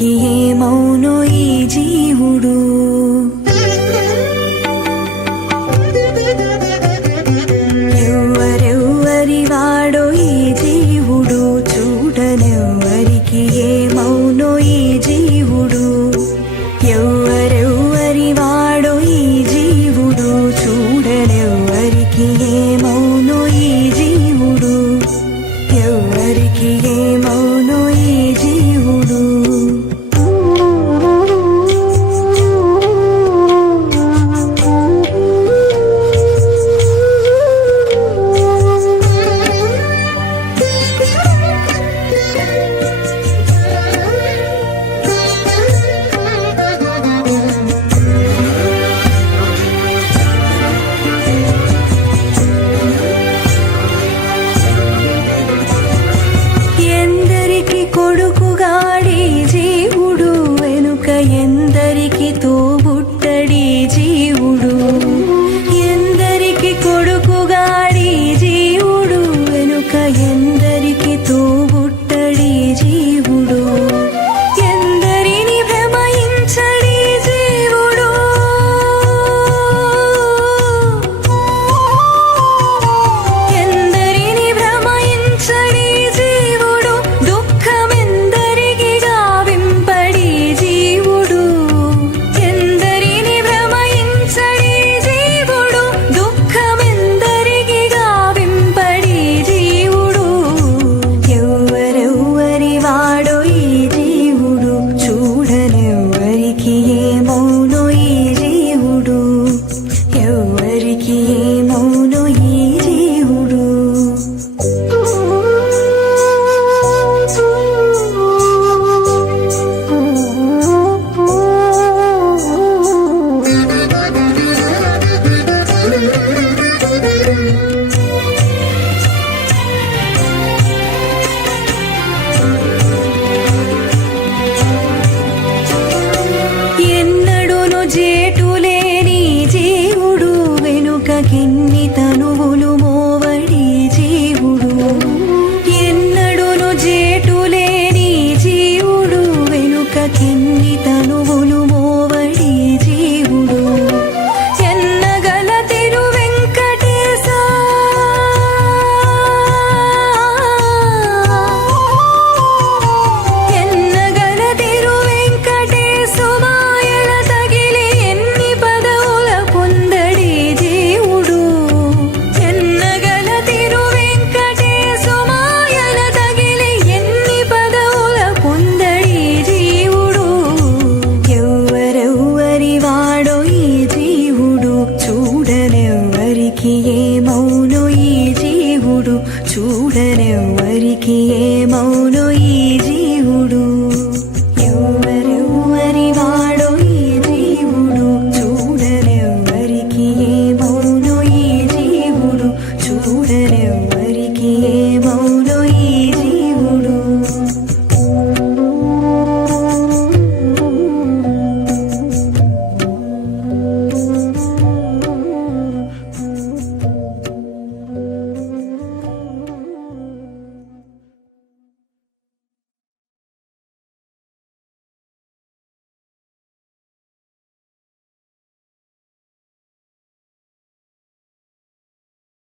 ఎవరికి ఏమౌనో ఈ జీవుడు ఎవరెవ్వరి వాడో ఈ జీవుడు చూడనెవ్వరికి ఏ మౌను ఈ జీవుడు చూడనెవ్వరికి మౌను ఈ జీ